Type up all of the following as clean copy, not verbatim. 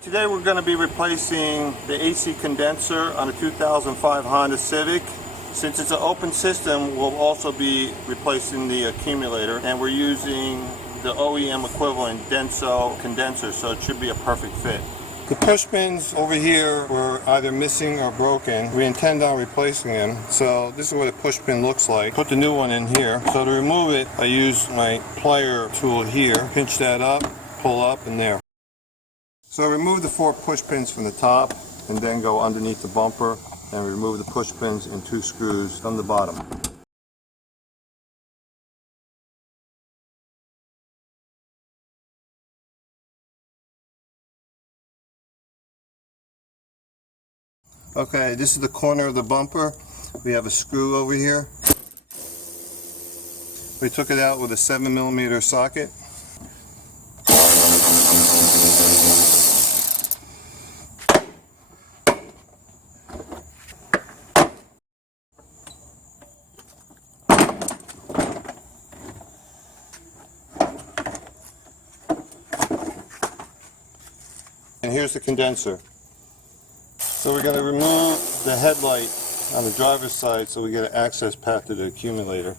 Today we're going to be replacing the AC condenser on a 2005 Honda Civic. Since it's an open system, we'll also be replacing the accumulator, and we're using the OEM equivalent Denso condenser, so it should be a perfect fit. The push pins over here were either missing or broken. We intend on replacing them, so this is what a push pin looks like. Put the new one in here. So to remove it, I use my plier tool here. Pinch that up, pull up, and there. So remove the 4 push pins from the top and then go underneath the bumper and remove the push pins and 2 screws from the bottom. Okay, this is the corner of the bumper. We have a screw over here. We took it out with a 7mm socket. And here's the condenser. So we're going to remove the headlight on the driver's side so we get an access path to the accumulator.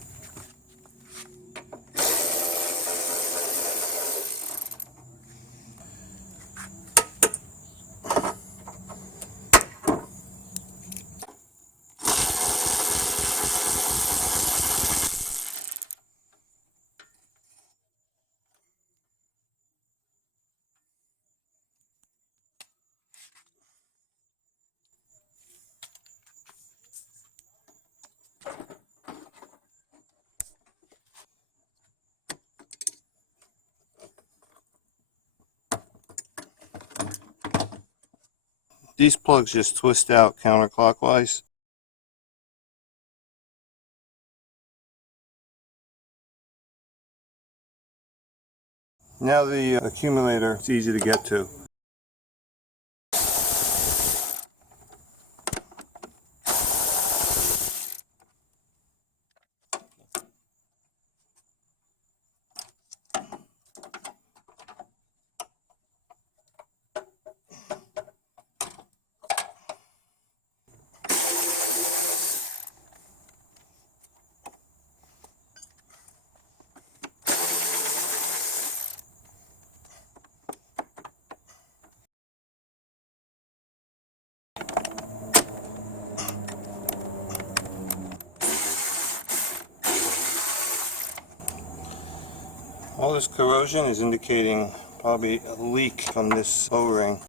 These plugs just twist out counterclockwise. Now the accumulator is easy to get to. All this corrosion is indicating probably a leak from this O-ring.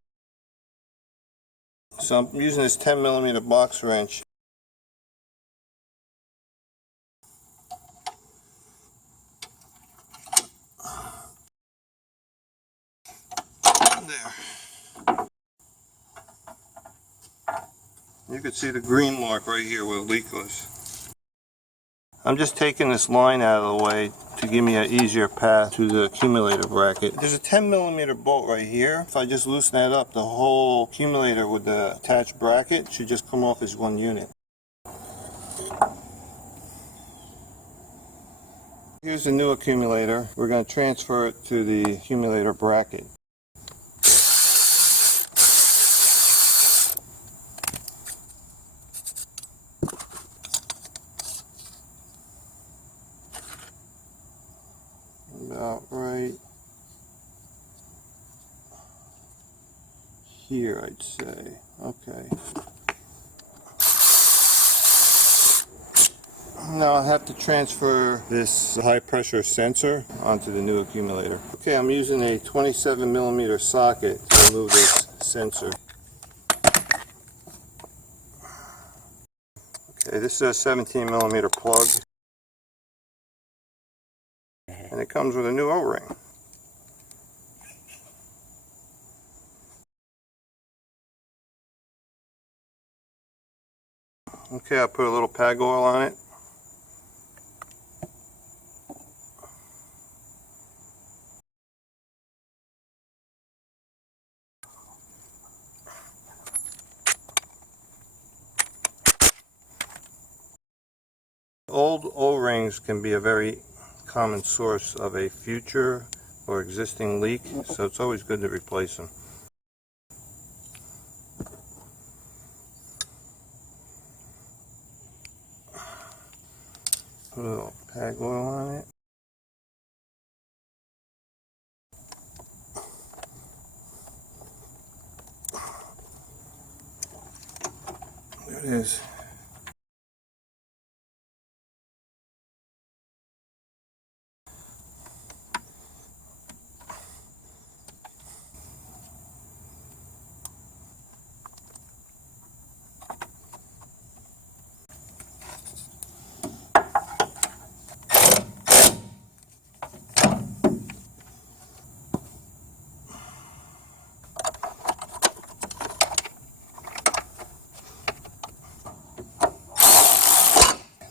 So I'm using this 10mm box wrench. There. You can see the green mark right here where the leak was. I'm just taking this line out of the way to give me an easier path to the accumulator bracket. There's a 10mm bolt right here. If I just loosen that up, the whole accumulator with the attached bracket should just come off as one unit. Here's the new accumulator. We're going to transfer it to the accumulator bracket. About right here, I'd say. Okay. Now I have to transfer this high pressure sensor onto the new accumulator. Okay, I'm using a 27mm socket to remove this sensor. Okay, this is a 17mm plug. And it comes with a new O-ring. Okay, I'll put a little PAG oil on it. Old O-rings can be a very common source of a future or existing leak, so it's always good to replace them. Put a little pag oil on it. There it is.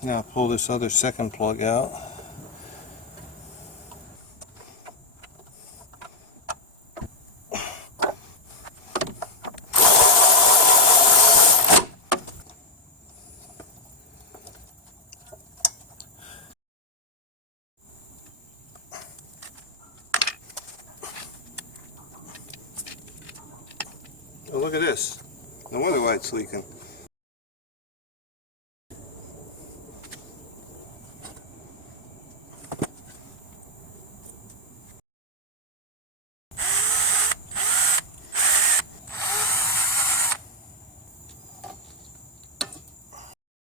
Now pull this other second plug out. Oh, look at this. No wonder why it's leaking.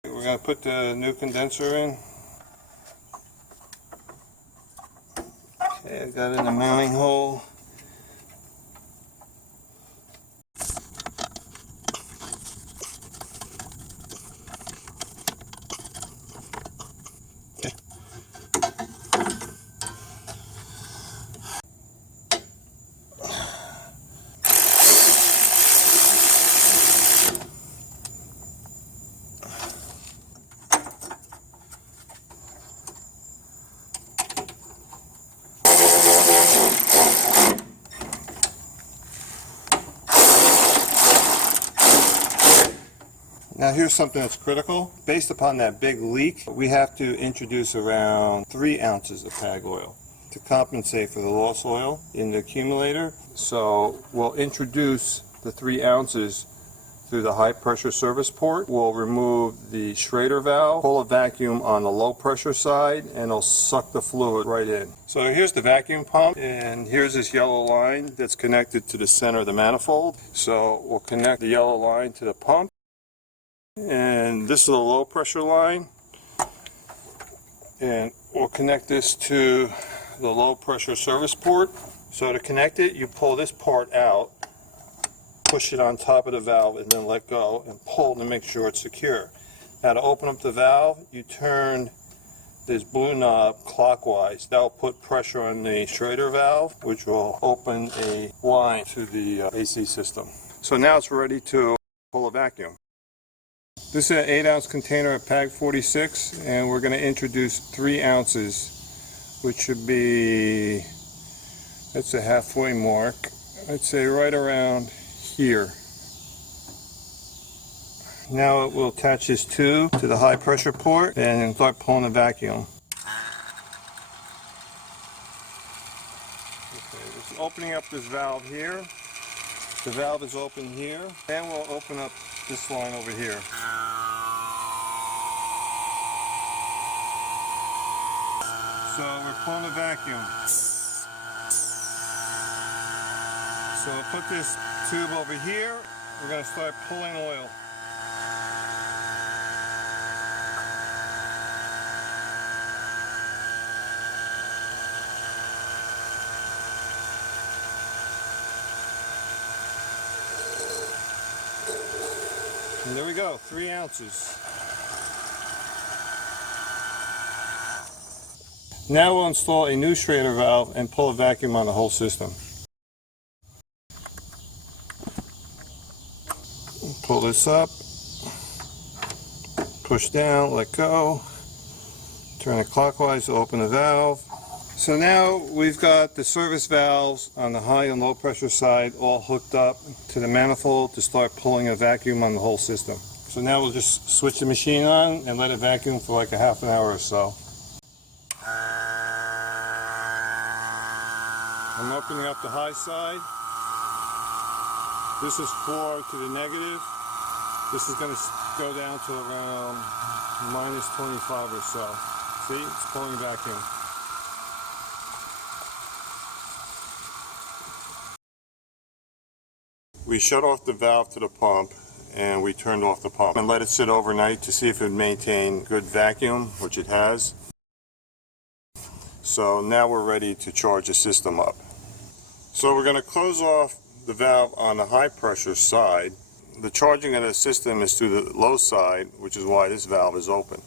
We're going to put the new condenser in. Okay, I got it in the mounting hole. Now here's something that's critical. Based upon that big leak, we have to introduce around 3 ounces of pag oil to compensate for the lost oil in the accumulator. So we'll introduce the 3 ounces through the high pressure service port. We'll remove the schrader valve, pull a vacuum on the low pressure side, and it'll suck the fluid right in. So here's the vacuum pump, and here's this yellow line that's connected to the center of the manifold. So we'll connect the yellow line to the pump. And this is a low pressure line, and we'll connect this to the low pressure service port. So to connect it, you pull this part out, push it on top of the valve, and then let go and pull to make sure it's secure. Now to open up the valve, you turn this blue knob clockwise. That will put pressure on the schrader valve, which will open a line to the AC system. So now it's ready to pull a vacuum. This is an 8-ounce container of PAG 46, and we're going to introduce 3 ounces, which should be, that's a halfway mark. I'd say right around here. Now it will attach this tube to the high pressure port and start pulling the vacuum. Okay, just opening up this valve here. The valve is open here, and we'll open up this line over here. So we're pulling the vacuum. So we'll put this tube over here. We're going to start pulling oil. And there we go, 3 ounces. Now we'll install a new schrader valve and pull a vacuum on the whole system. Pull this up, push down, let go, turn it clockwise to open the valve. So now we've got the service valves on the high and low pressure side all hooked up to the manifold to start pulling a vacuum on the whole system. So now we'll just switch the machine on and let it vacuum for like a half an hour or so. I'm opening up the high side. This is floor to the negative. This is going to go down to around -25 or so. See, it's pulling back in. We shut off the valve to the pump and we turned off the pump and let it sit overnight to see if it would maintain good vacuum, which it has. So now we're ready to charge the system up. So we're going to close off the valve on the high pressure side. The charging of the system is through the low side, which is why this valve is open.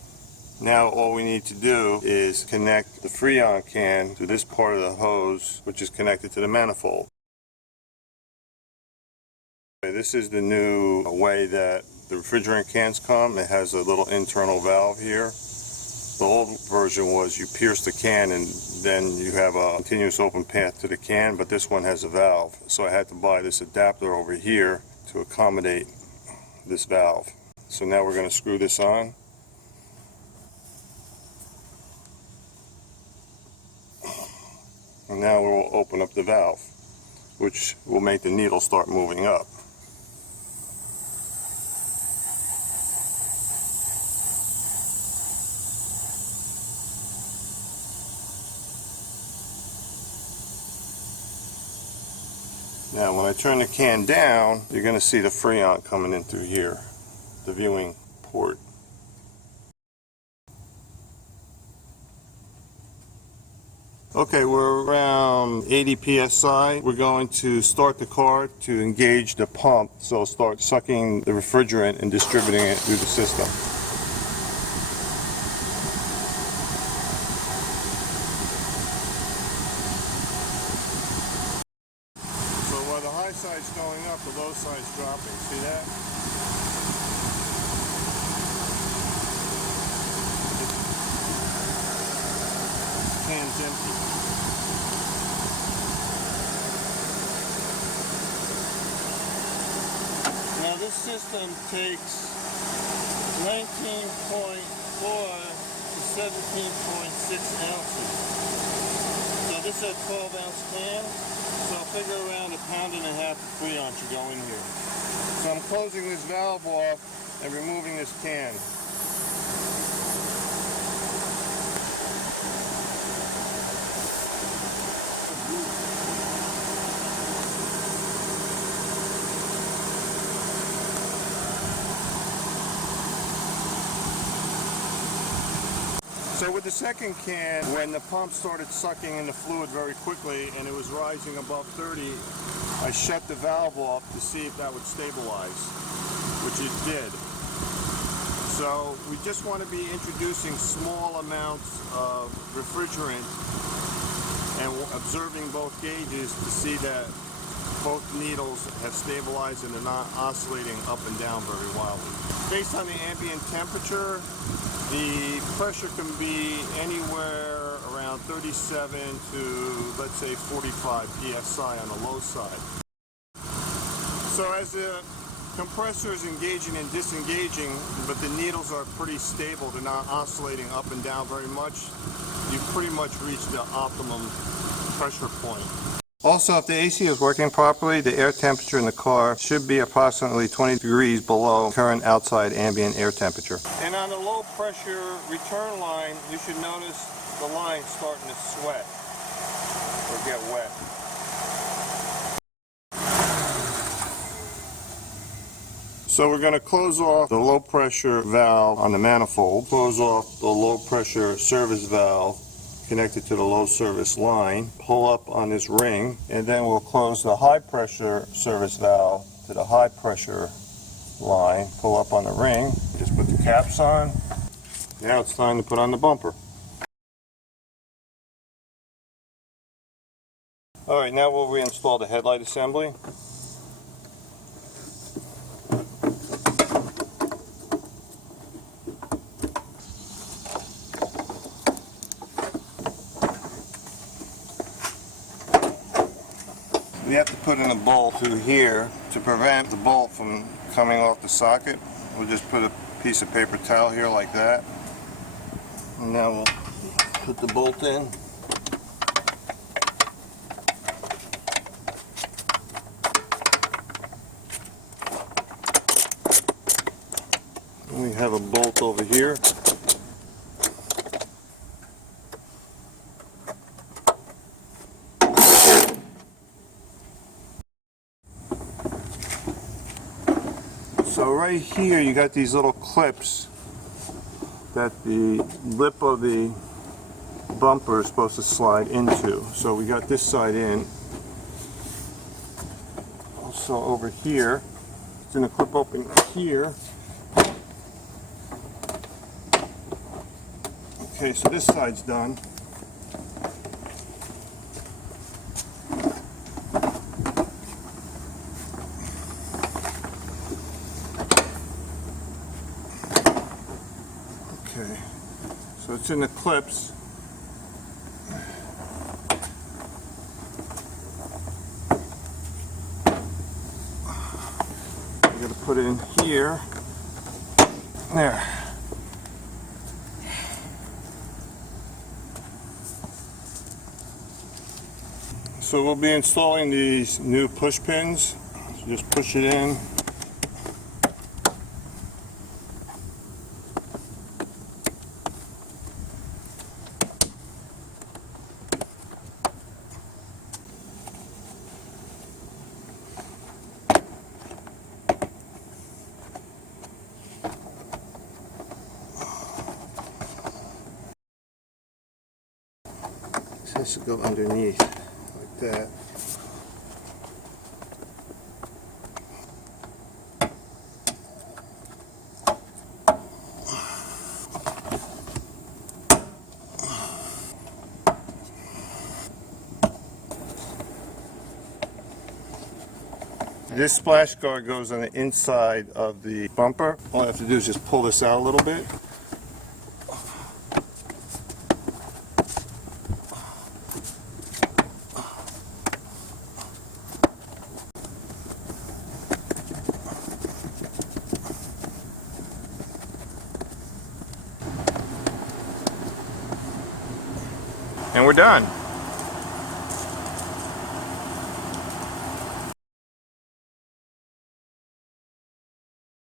Now all we need to do is connect the Freon can to this part of the hose, which is connected to the manifold. This is the new way that the refrigerant cans come. It has a little internal valve here. The old version was you pierce the can and then you have a continuous open path to the can, but this one has a valve. So I had to buy this adapter over here to accommodate this valve. So now we're going to screw this on. And now we'll open up the valve, which will make the needle start moving up. Now when I turn the can down, you're going to see the Freon coming in through here, the viewing port. Okay, we're around 80 psi. We're going to start the car to engage the pump, so it'll start sucking the refrigerant and distributing it through the system. So while the high side's going up, the low side's dropping. See that? Can's empty. Now this system takes 19.4 to 17.6 ounces. So this is a 12-ounce can, so I'll figure around 1.5 pounds of Freon should go in here. So I'm closing this valve off and removing this can. So with the second can, when the pump started sucking in the fluid very quickly and it was rising above 30, I shut the valve off to see if that would stabilize, which it did. So we just want to be introducing small amounts of refrigerant and observing both gauges to see that both needles have stabilized and they're not oscillating up and down very wildly. Based on the ambient temperature, the pressure can be anywhere around 37 to, let's say, 45 psi on the low side. So as the compressor is engaging and disengaging, but the needles are pretty stable, they're not oscillating up and down very much, you've pretty much reached the optimum pressure point. Also, if the AC is working properly, the air temperature in the car should be approximately 20 degrees below current outside ambient air temperature. And on the low pressure return line, you should notice the line starting to sweat or get wet. So we're going to close off the low pressure valve on the manifold, close off the low pressure service valve connected to the low service line, pull up on this ring, and then we'll close the high pressure service valve to the high pressure line, pull up on the ring, just put the caps on. Now it's time to put on the bumper. Alright, now we'll reinstall the headlight assembly. We have to put in a bolt through here to prevent the bolt from coming off the socket. We'll just put a piece of paper towel here like that. And now we'll put the bolt in. And we have a bolt over here. So right here you got these little clips that the lip of the bumper is supposed to slide into. So we got this side in. Also over here, it's going to clip open here. Okay, so this side's done. Okay, so it's in the clips. I'm going to put it in here. There. So we'll be installing these new push pins. So just push it in. This should go underneath like that. This splash guard goes on the inside of the bumper. All I have to do is just pull this out a little bit. And we're done.